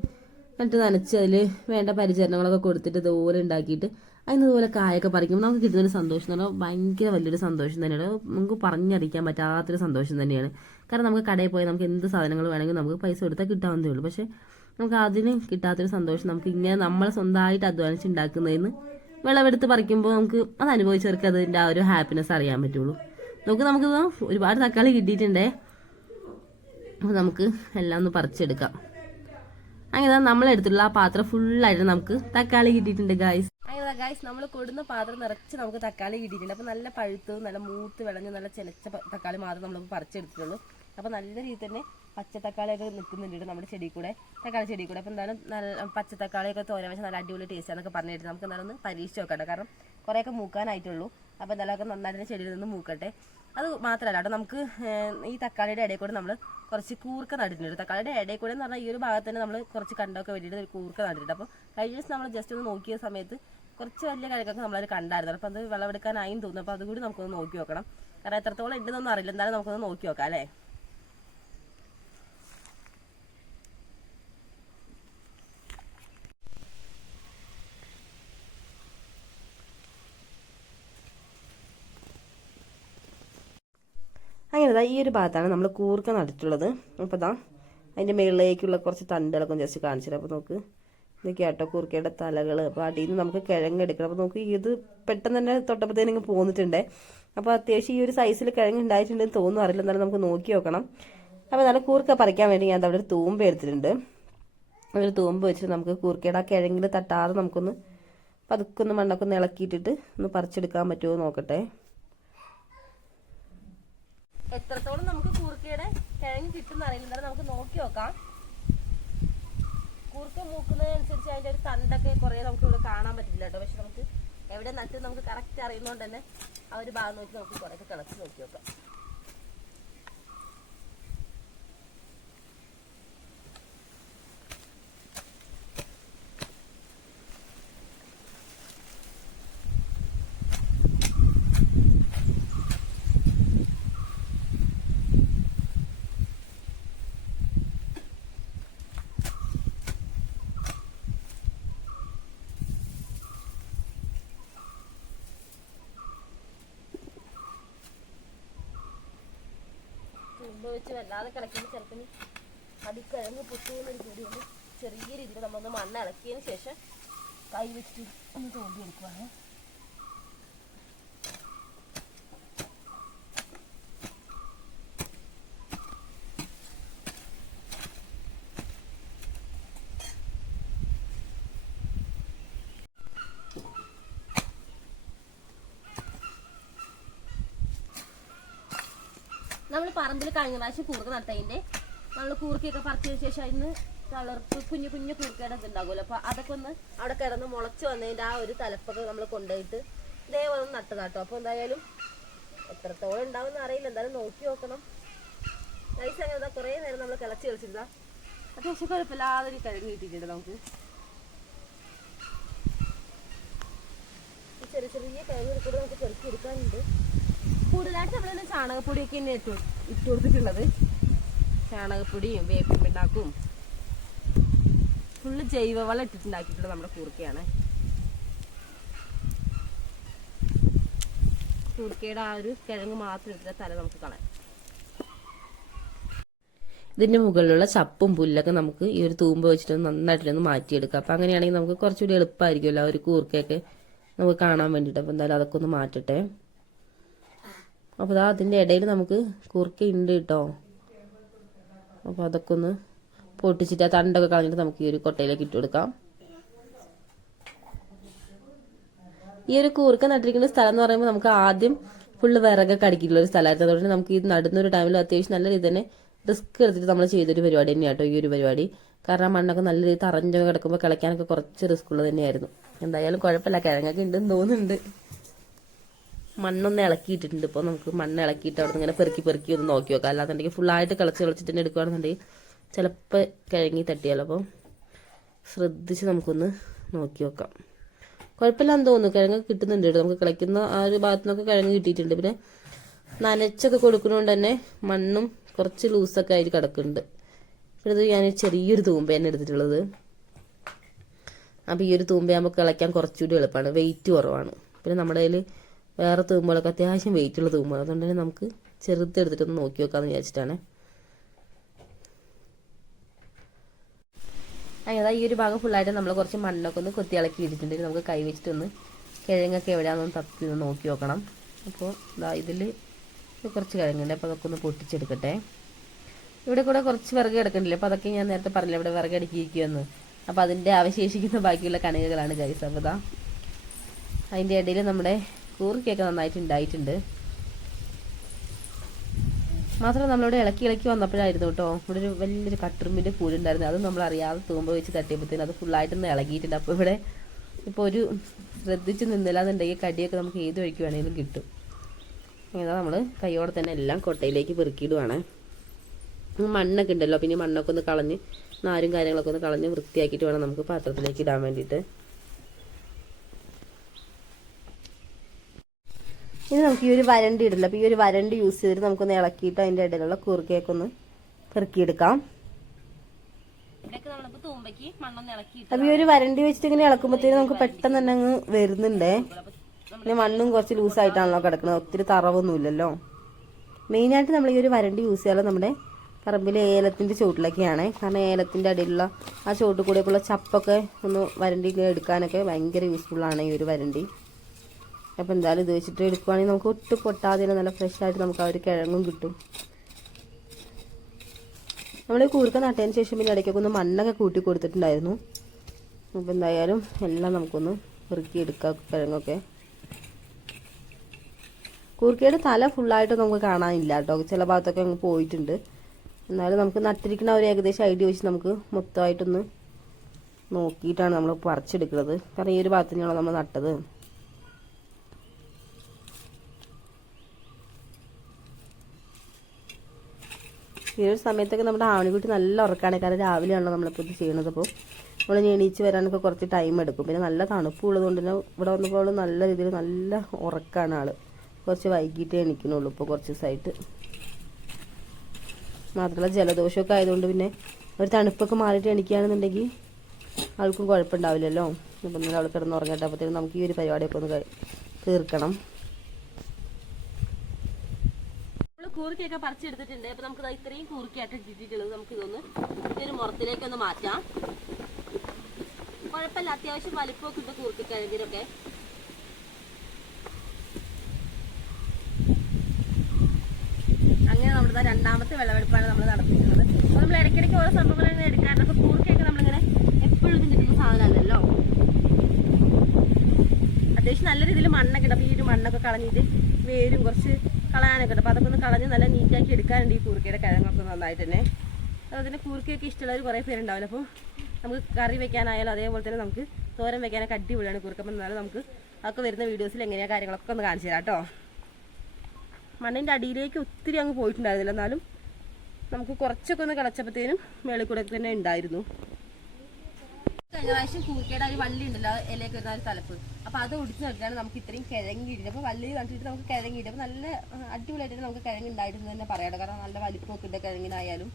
നനച്ച് അതിൽ വേണ്ട പരിചരണങ്ങളൊക്കെ കൊടുത്തിട്ട് ഇതുപോലെ ഉണ്ടാക്കിയിട്ട് അതിനതുപോലെ കായൊക്കെ പറിക്കുമ്പോൾ നമുക്ക് കിട്ടുന്നൊരു സന്തോഷം എന്ന് പറഞ്ഞാൽ ഭയങ്കര വലിയൊരു സന്തോഷം തന്നെയാണ്. നമുക്ക് പറഞ്ഞറിയിക്കാൻ പറ്റാത്തൊരു സന്തോഷം തന്നെയാണ്. കാരണം നമുക്ക് കടയിൽ പോയി നമുക്ക് എന്ത് സാധനങ്ങൾ വേണമെങ്കിൽ നമുക്ക് പൈസ കൊടുത്താൽ കിട്ടാവുന്നതേ ഉള്ളൂ. പക്ഷേ നമുക്ക് അതിന് കിട്ടാത്തൊരു സന്തോഷം നമുക്ക് ഇങ്ങനെ നമ്മൾ സ്വന്തമായിട്ട് അധ്വാനിച്ച് ഉണ്ടാക്കുന്നതിന് വിളവെടുത്ത് പറിക്കുമ്പോൾ നമുക്ക് അത് അനുഭവിച്ചവർക്ക് അതിൻ്റെ ആ ഒരു ഹാപ്പിനെസ് അറിയാൻ പറ്റുള്ളൂ. നമുക്ക് ഒരുപാട് തക്കാളി കിട്ടിയിട്ടുണ്ടേ. അപ്പോൾ നമുക്ക് എല്ലാം ഒന്ന് പറിച്ചെടുക്കാം. അങ്ങനെ നമ്മളെടുത്തുള്ള ആ പാത്രം ഫുള്ളായിട്ട് നമുക്ക് തക്കാളി കിട്ടിയിട്ടുണ്ട് ഗായ്സ്. അങ്ങനെ ഗായ്സ് നമ്മൾ കൊടുന്ന പാത്രം നിറച്ച് നമുക്ക് തക്കാളി കിട്ടിയിട്ടുണ്ട്. അപ്പോൾ നല്ല പഴുത്തവും നല്ല മൂത്ത് വിളഞ്ഞ് നല്ല ചെനച്ച തക്കാളി മാത്രം നമ്മൾ പറിച്ചെടുത്തിട്ടുള്ളൂ. അപ്പോൾ നല്ല രീതിയിൽ തന്നെ പച്ചത്തക്കാളിയൊക്കെ നിൽക്കുന്നുണ്ട് നമ്മുടെ ചെടി കൂടെ, തക്കാളി ചെടി കൂടെ. അപ്പോൾ എന്തായാലും നല്ല പച്ചത്തക്കാളിയൊക്കെ തോരൻ വെച്ചാൽ നല്ല അടിപൊളി ടേസ്റ്റാന്നൊക്കെ പറഞ്ഞിട്ട് നമുക്ക് എന്തായാലും ഒന്ന് പരീക്ഷിച്ച് നോക്കട്ടെ. കാരണം കുറേയൊക്കെ മൂക്കാനായിട്ടുള്ളൂ. അപ്പോൾ എന്തായാലും നന്നായിട്ട് ചെടിയിൽ നിന്ന് മൂക്കട്ടെ. അത് മാത്രമല്ല കേട്ടോ, നമുക്ക് ഈ തക്കാളിയുടെ ഇടയിൽ കൂടെ നമ്മൾ കുറച്ച് കൂർക്ക നട്ടിട്ടുണ്ട്. തക്കാളിയുടെ ഇടയിൽ കൂടെ എന്ന് പറഞ്ഞാൽ ഈ ഒരു ഭാഗത്ത് തന്നെ നമ്മൾ കുറച്ച് കണ്ടൊക്കെ വേണ്ടിയിട്ട് ഒരു കൂർക്ക നട്ടിട്ടുണ്ട്. അപ്പോൾ കഴിഞ്ഞ ദിവസം നമ്മൾ ജസ്റ്റ് ഒന്ന് നോക്കിയ സമയത്ത് കുറച്ച് വലിയ കിഴക്കൊക്കെ നമ്മളത് കണ്ടായിരുന്നു. അപ്പോൾ അത് വിളവെടുക്കാനായും തോന്നുന്നു. അപ്പോൾ അതുകൂടി നമുക്കൊന്ന് നോക്കി നോക്കണം. കാരണം എത്രത്തോളം ഉണ്ടെന്നൊന്നും അറിയില്ല. എന്തായാലും നമുക്കൊന്ന് നോക്കി നോക്കാം അല്ലേ. അങ്ങനെ ഈ ഒരു ഭാഗത്താണ് നമ്മൾ കൂർക്ക നട്ടിട്ടുള്ളത്. അപ്പോൾ അതിൻ്റെ മുകളിലേക്കുള്ള കുറച്ച് തണ്ടുകളൊക്കെ ജസ്റ്റ് കാണിച്ചിട്ട്. അപ്പോൾ നോക്ക്, ഇതൊക്കെ ആട്ടോ കൂർക്കയുടെ തലകൾ. അപ്പോൾ അടിയിൽ നിന്ന് നമുക്ക് കിഴങ്ങെടുക്കണം. അപ്പോൾ നോക്ക്, ഇത് പെട്ടെന്ന് തന്നെ തൊട്ടപ്പത്തേനും പോന്നിട്ടുണ്ടേ. അപ്പോൾ അത്യാവശ്യം ഈ ഒരു സൈസിൽ കിഴങ്ങ് ഉണ്ടായിട്ടുണ്ടെന്ന് തോന്നുന്നു, അറിയില്ല. എന്നാലും നമുക്ക് നോക്കി നോക്കണം. അപ്പോൾ നല്ല കൂർക്ക പറിക്കാൻ വേണ്ടി ഞാൻ അവിടെ ഒരു തൂമ്പ എടുത്തിട്ടുണ്ട്. ഒരു തൂമ്പ വെച്ചിട്ട് നമുക്ക് കൂർക്കയുടെ ആ കിഴങ്ങിൽ തട്ടാതെ നമുക്കൊന്ന് പതുക്കൊന്ന് മണ്ണൊക്കെ ഒന്ന് ഇളക്കിയിട്ടിട്ട് ഒന്ന് പറിച്ചെടുക്കാൻ പറ്റുമോ നോക്കട്ടെ. എത്രത്തോളം നമുക്ക് കൂർക്കയുടെ കിഴങ്ങ് കിട്ടുന്ന അറിയില്ല, എന്നാലും നമുക്ക് നോക്കി നോക്കാം. കൂർക്ക മൂക്കുന്നതിനനുസരിച്ച് അതിൻ്റെ ഒരു തണ്ടൊക്കെ കുറേ നമുക്ക് ഇവിടെ കാണാൻ പറ്റില്ല കേട്ടോ. പക്ഷെ നമുക്ക് എവിടെ നട്ട് നമുക്ക് കറക്റ്റ് അറിയുന്നതുകൊണ്ട് തന്നെ ആ ഒരു ഭാഗം നോക്കി നമുക്ക് കുറേയൊക്കെ കിളച്ച് നോക്കി നോക്കാം. തുമ്പ വെച്ച് വല്ലാതെ കിടക്കുമ്പോൾ ചിലപ്പോൾ അടിക്കിഴങ്ങ് പൊട്ടുന്നൊരു പേടിയുണ്ട്. ചെറിയ രീതിയിൽ നമ്മളൊന്ന് മണ്ണ് ഇളക്കിയതിന് ശേഷം കൈ വെച്ച് ഒന്ന് തോണ്ടി എടുക്കുവാണ്. നമ്മൾ പറമ്പിൽ കഴിഞ്ഞ പ്രാവശ്യം കൂർക്ക നട്ടതിൻ്റെ നമ്മൾ കൂർക്കയൊക്കെ പറിച്ചതിന് ശേഷം അതിന് കളർപ്പ് കുഞ്ഞു കുഞ്ഞു കൂർക്കയുടെ ഒക്കെ ഉണ്ടാകുമല്ലോ. അപ്പോൾ അതൊക്കെ ഒന്ന് അവിടെ കിടന്ന് മുളച്ച് വന്നതിൻ്റെ ആ ഒരു തലപ്പൊക്കെ നമ്മൾ കൊണ്ടുപോയിട്ട് ഇതേപോലെ ഒന്ന് നട്ടതാട്ടോ. അപ്പോൾ എന്തായാലും എത്രത്തോളം ഉണ്ടാവുമെന്ന് അറിയില്ല, എന്തായാലും നോക്കി നോക്കണം. നൈസ് അങ്ങനെ കുറേ നേരം നമ്മൾ കിളച്ച് കളിച്ചിരുന്ന അത്യാവശ്യം കുഴപ്പമില്ലാതെ ഒരു കിഴങ്ങ് കിട്ടിയിട്ടുണ്ട്. നമുക്ക് ചെറിയ ചെറിയ കിഴങ്ങിൽ കൂടെ നമുക്ക് ചെറുക്കി എടുക്കാനുണ്ട്. കൂടുതലായിട്ട് നമ്മൾ ചാണകപ്പൊടിയൊക്കെ തന്നെ ഇട്ട് കൊടുത്തിട്ടുള്ളത്. ചാണകപ്പൊടിയും വേപ്പിൻ പിണ്ണാക്കും ഫുള്ള് ജൈവവളം ഇട്ടിട്ടുണ്ടാക്കിയിട്ടുള്ളത് നമ്മുടെ കൂർക്കയാണ്. കൂർക്കയുടെ ആ ഒരു കിഴങ്ങ് മാത്രം ഇട്ടിട്ട് തല നമുക്ക് കളയാം. ഇതിൻ്റെ മുകളിലുള്ള ചപ്പും പുല്ലൊക്കെ നമുക്ക് ഈ ഒരു തൂമ്പ വെച്ചിട്ട് നന്നായിട്ടൊന്ന് മാറ്റിയെടുക്കാം. അപ്പം അങ്ങനെയാണെങ്കിൽ നമുക്ക് കുറച്ചുകൂടി എളുപ്പമായിരിക്കുമല്ലോ ആ ഒരു കൂർക്കയൊക്കെ നമുക്ക് കാണാൻ വേണ്ടിയിട്ട്. അപ്പോൾ എന്തായാലും അതൊക്കെ ഒന്ന് മാറ്റട്ടെ. അപ്പോൾ അതിൻ്റെ ഇടയിൽ നമുക്ക് കൂർക്ക ഉണ്ട് കേട്ടോ. അപ്പോൾ അതൊക്കെ ഒന്ന് പൊട്ടിച്ചിട്ട് ആ തണ്ടൊക്കെ കളഞ്ഞിട്ട് നമുക്ക് ഈ ഒരു കൊട്ടയിലേക്ക് ഇട്ട് കൊടുക്കാം. ഈ ഒരു കൂർക്ക നട്ടിരിക്കുന്ന സ്ഥലം എന്ന് പറയുമ്പോൾ നമുക്ക് ആദ്യം ഫുള്ള് വിറകൊക്കെ അടിക്കിയിട്ടുള്ള ഒരു സ്ഥലമായിരുന്നു. അതുകൊണ്ട് നമുക്ക് ഈ നടുന്നൊരു ടൈമിൽ അത്യാവശ്യം നല്ല രീതിയിൽ തന്നെ റിസ്ക് എടുത്തിട്ട് നമ്മൾ ചെയ്തൊരു പരിപാടി തന്നെയാണ് കേട്ടോ ഈ ഒരു പരിപാടി. കാരണം മണ്ണൊക്കെ നല്ല രീതിയിൽ തറഞ്ഞൊക്കെ കിടക്കുമ്പോൾ കിളയ്ക്കാനൊക്കെ കുറച്ച് റിസ്ക് ഉള്ളത് തന്നെയായിരുന്നു. എന്തായാലും കുഴപ്പമില്ല, കിഴങ്ങൊക്കെ ഉണ്ടെന്ന് തോന്നുന്നുണ്ട്. മണ്ണൊന്ന് ഇളക്കിയിട്ടുണ്ട്. ഇപ്പോൾ നമുക്ക് മണ്ണ് ഇളക്കിയിട്ട് അവിടെ ഇങ്ങനെ പെറുക്കി ഒന്ന് നോക്കി നോക്കാം. അല്ലാന്നുണ്ടെങ്കിൽ ഫുള്ളായിട്ട് കളിച്ചിട്ട് തന്നെ എടുക്കുകയാണെന്നുണ്ടെങ്കിൽ ചിലപ്പോൾ കിഴങ്ങി തട്ടിയാലോ. അപ്പോൾ ശ്രദ്ധിച്ച് നമുക്കൊന്ന് നോക്കി നോക്കാം. കുഴപ്പമില്ലാന്ന് തോന്നുന്നു, കിഴങ്ങ് കിട്ടുന്നുണ്ട് കേട്ടോ. നമുക്ക് കളിക്കുന്ന ആ ഒരു ഭാഗത്തു നിന്നൊക്കെ കിഴങ്ങ് കിട്ടിയിട്ടുണ്ട്. പിന്നെ നനച്ചൊക്കെ കൊടുക്കുന്നതുകൊണ്ട് തന്നെ മണ്ണും കുറച്ച് ലൂസൊക്കെ ആയിട്ട് കിടക്കുന്നുണ്ട്. പിന്നെ ഇത് ഞാൻ ചെറിയൊരു തൂമ്പയാണ് എടുത്തിട്ടുള്ളത്. അപ്പോൾ ഈ ഒരു തൂമ്പയാകുമ്പോൾ കിളയ്ക്കാൻ കുറച്ചുകൂടി എളുപ്പമാണ്, വെയിറ്റ് കുറവാണ്. പിന്നെ നമ്മുടെ കയ്യിൽ വേറെ തൂമ്പുകളൊക്കെ അത്യാവശ്യം വെയിറ്റുള്ള തൂമ്പാണ്. അതുകൊണ്ട് തന്നെ നമുക്ക് ചെറുതെടുത്തിട്ടൊന്ന് നോക്കി നോക്കാമെന്ന് വിചാരിച്ചിട്ടാണ്. അങ്ങനെ ഈ ഒരു ഭാഗം ഫുള്ളായിട്ട് നമ്മൾ കുറച്ച് മണ്ണൊക്കെ ഒന്ന് കൊത്തി ഇളക്കി ഇട്ടിട്ടുണ്ട്. നമുക്ക് കൈ വെച്ചിട്ടൊന്ന് കിഴങ്ങൊക്കെ എവിടെയാണെന്ന് തപ്പി ഒന്ന് നോക്കി നോക്കണം. അപ്പോൾ ഇതാ ഇതിൽ കുറച്ച് കിഴങ്ങുണ്ട്. അപ്പോൾ അതൊക്കെ ഒന്ന് പൊട്ടിച്ചെടുക്കട്ടെ. ഇവിടെ കൂടെ കുറച്ച് വിറക് കിടക്കണ്ടില്ലേ, അപ്പോൾ അതൊക്കെ ഞാൻ നേരത്തെ പറഞ്ഞില്ല ഇവിടെ വിറക് അടുക്കിയിരിക്കുമെന്ന്. അപ്പോൾ അതിൻ്റെ അവശേഷിക്കുന്ന ബാക്കിയുള്ള കണികകളാണ് ഗൈസ്. അപ്പോൾ ഇതാ അതിൻ്റെ ഇടയിൽ നമ്മുടെ കൂർക്കയൊക്കെ നന്നായിട്ട് ഉണ്ടായിട്ടുണ്ട്. മാത്രമല്ല നമ്മളിവിടെ ഇളക്കി വന്നപ്പോഴായിരുന്നു കേട്ടോ ഇവിടെ ഒരു വലിയൊരു കട്ടുറുമ്പിൻ്റെ കൂടുണ്ടായിരുന്നു. അത് നമ്മൾ അറിയാതെ തൂമ്പ വെച്ച് തട്ടിയപ്പോഴത്തേനും അത് ഫുള്ളായിട്ടൊന്ന് ഇളകിയിട്ടുണ്ട്. അപ്പോൾ ഇവിടെ ഇപ്പോൾ ഒരു ശ്രദ്ധിച്ച് നിന്നില്ല എന്നുണ്ടെങ്കിൽ കടിയൊക്കെ നമുക്ക് ഏത് വഴിക്ക് വേണമെങ്കിലും കിട്ടും. അങ്ങനെ നമ്മൾ കൈയോടെ തന്നെ എല്ലാം കൊട്ടയിലേക്ക് പെറുക്കിയിടുവാണ്. മണ്ണൊക്കെ ഉണ്ടല്ലോ, പിന്നെ മണ്ണൊക്കെ ഒന്ന് കളഞ്ഞ് നാരും കാര്യങ്ങളൊക്കെ ഒന്ന് കളഞ്ഞ് വൃത്തിയാക്കിയിട്ട് വേണം നമുക്ക് പാത്രത്തിലേക്ക് ഇടാൻ വേണ്ടിയിട്ട്. ഇനി നമുക്ക് ഈ ഒരു വരണ്ടി ഇടില്ല. അപ്പോൾ ഈ ഒരു വരണ്ടി യൂസ് ചെയ്തിട്ട് നമുക്കൊന്ന് ഇളക്കിയിട്ട് അതിൻ്റെ ഇടയിലുള്ള കൂർക്കയൊക്കെ ഒന്ന് പെറുക്കിയെടുക്കാം. അപ്പോൾ ഈ ഒരു വരണ്ടി വെച്ചിട്ട് ഇങ്ങനെ ഇളക്കുമ്പോഴത്തേനും നമുക്ക് പെട്ടെന്ന് തന്നെ അങ്ങ് വരുന്നുണ്ടേ. പിന്നെ മണ്ണും കുറച്ച് ലൂസായിട്ടാണല്ലോ കിടക്കുന്നത്, ഒത്തിരി തറവൊന്നുമില്ലല്ലോ. മെയിനായിട്ട് നമ്മൾ ഈ ഒരു വരണ്ടി യൂസ് ചെയ്യാറ് നമ്മുടെ പറമ്പിലെ ഏലത്തിൻ്റെ ചുവട്ടിലൊക്കെയാണ്. കാരണം ഏലത്തിൻ്റെ അടിയിലുള്ള ആ ചുവട്ടിൽ കൂടെയൊക്കെയുള്ള ചപ്പൊക്കെ ഒന്ന് വരണ്ടി എടുക്കാനൊക്കെ ഭയങ്കര യൂസ്ഫുള്ളാണ് ഈ ഒരു വരണ്ടി. അപ്പോൾ എന്തായാലും ഇത് വെച്ചിട്ട് എടുക്കുവാണെങ്കിൽ നമുക്ക് ഒട്ടും പൊട്ടാതെ നല്ല ഫ്രഷായിട്ട് നമുക്ക് ആ ഒരു കിഴങ്ങും കിട്ടും. നമ്മൾ കൂർക്ക നട്ടതിന് ശേഷം പിന്നെ ഇടയ്ക്കൊക്കെ ഒന്ന് മണ്ണൊക്കെ കൂട്ടി കൊടുത്തിട്ടുണ്ടായിരുന്നു. അപ്പോൾ എന്തായാലും എല്ലാം നമുക്കൊന്ന് പെറുക്കി എടുക്കാം കിഴങ്ങൊക്കെ. കൂർക്കയുടെ തല ഫുള്ളായിട്ട് നമുക്ക് കാണാനില്ല കേട്ടോ, ചില ഭാഗത്തൊക്കെ അങ്ങ് പോയിട്ടുണ്ട്. എന്നാലും നമുക്ക് നട്ടിരിക്കുന്ന ഒരു ഏകദേശം ഐഡിയ വെച്ച് നമുക്ക് മൊത്തമായിട്ടൊന്ന് നോക്കിയിട്ടാണ് നമ്മൾ പറിച്ചെടുക്കുന്നത്. കാരണം ഈ ഒരു ഭാഗത്ത് തന്നെയാണല്ലോ നമ്മൾ നട്ടത്. ഈ ഒരു സമയത്തൊക്കെ നമ്മുടെ ആവണിക്കുട്ടി നല്ല ഉറക്കമാണ്. കാരണം രാവിലെയാണല്ലോ നമ്മളിപ്പോൾ ഇത് ചെയ്യണത്. അപ്പോൾ നമ്മൾ എണീച്ച് വരാനൊക്കെ കുറച്ച് ടൈം എടുക്കും. പിന്നെ നല്ല തണുപ്പുള്ളത് കൊണ്ട് തന്നെ ഇവിടെ വന്നപ്പോൾ നല്ല രീതിയിൽ നല്ല ഉറക്കമാണ് ആൾ. കുറച്ച് വൈകിട്ടേ എണീക്കണുള്ളൂ ഇപ്പോൾ കുറച്ച് ദിവസമായിട്ട്. മാത്രമല്ല ജലദോഷമൊക്കെ ആയതുകൊണ്ട് പിന്നെ ഒരു തണുപ്പൊക്കെ മാറിയിട്ട് എണീക്കുകയാണെന്നുണ്ടെങ്കിൽ ആൾക്കും കുഴപ്പമുണ്ടാവില്ലല്ലോ. അപ്പം ഇന്നലെ അവൾ കിടന്ന് ഉറങ്ങട്ടെ. അപ്പോഴത്തേക്കും നമുക്ക് ഈ ഒരു പരിപാടിയൊക്കെ ഒന്ന് തീർക്കണം. കൂർക്കയൊക്കെ പറിച്ചെടുത്തിട്ടുണ്ട്. അപ്പോൾ നമുക്ക് ഇത്രയും കൂർക്കയായിട്ട് കിട്ടിയിട്ടുള്ളത് നമുക്ക് ഇതൊന്ന് ഈ ഒരു മുറത്തിലേക്ക് ഒന്ന് മാറ്റാം. കുഴപ്പമില്ല, അത്യാവശ്യം വലിപ്പമൊക്കെ ഉണ്ട് കൂർക്കക്കിഴങ്ങിനൊക്കെ. അങ്ങനെ നമ്മുടെ രണ്ടാമത്തെ വിളവെടുപ്പാണ് നമ്മൾ നടത്തിയിട്ടുള്ളത്. അപ്പോൾ നമ്മൾ ഇടയ്ക്കിടയ്ക്ക് ഓരോ സംഭവങ്ങൾ എടുക്കാറുണ്ട്. അപ്പോൾ കൂർക്കയൊക്കെ നമ്മളിങ്ങനെ എപ്പോഴും കിട്ടുന്ന സാധനമല്ലല്ലോ. അത്യാവശ്യം നല്ല രീതിയിൽ മണ്ണൊക്കെ ഉണ്ട്. അപ്പോൾ ഈ ഒരു മണ്ണൊക്കെ കളഞ്ഞിട്ട് വേരും കുറച്ച് കളയാനൊക്കെ ഉണ്ട്. അപ്പോൾ അതൊക്കെ ഒന്ന് കളഞ്ഞ് നല്ല നീറ്റാക്കി എടുക്കാനുണ്ട് ഈ കൂർക്കയുടെ കിഴങ്ങൊക്കെ നന്നായിട്ട് തന്നെ. അതുപോലെ തന്നെ കൂർക്കയൊക്കെ ഇഷ്ടമുള്ളവർ കുറേ പേരുണ്ടാവില്ല. അപ്പോൾ നമുക്ക് കറി വെക്കാനായാലും അതേപോലെ തന്നെ നമുക്ക് തോരൻ വെക്കാനൊക്കെ അടിപൊളിയാണ് കൂർക്ക. അപ്പം എന്നാലും നമുക്ക് അതൊക്കെ വരുന്ന വീഡിയോസിൽ എങ്ങനെയാണ് കാര്യങ്ങളൊക്കെ ഒന്ന് കാണിച്ചു തരാം കേട്ടോ. മണ്ണിൻ്റെ അടിയിലേക്ക് ഒത്തിരി അങ്ങ് പോയിട്ടുണ്ടായിരുന്നില്ല, എന്നാലും നമുക്ക് കുറച്ചൊക്കെ ഒന്ന് കളച്ചപ്പോഴത്തേനും മേളിൽ കൂടെ തന്നെ ഉണ്ടായിരുന്നു. കഴിഞ്ഞ പ്രാവശ്യം കൂർക്കയുടെ ഒരു വള്ളി ഉണ്ടല്ലോ, ഇലയൊക്കെ വരുന്ന ഒരു തലപ്പ്, അപ്പോൾ അത് ഒടിച്ച് നോക്കിയാണ് നമുക്ക് ഇത്രയും കിഴങ്ങിയിട്ടില്ല. അപ്പോൾ വള്ളി കണ്ടിട്ട് നമുക്ക് കിഴങ്ങിയിട്ട് അപ്പോൾ നല്ല അടിപൊളിയായിട്ട് നമുക്ക് കിഴങ്ങ് ഉണ്ടായിട്ടെന്ന് തന്നെ പറയാം. കാരണം നല്ല വലിപ്പമൊക്കെ ഉണ്ട് കിഴങ്ങിനായാലും.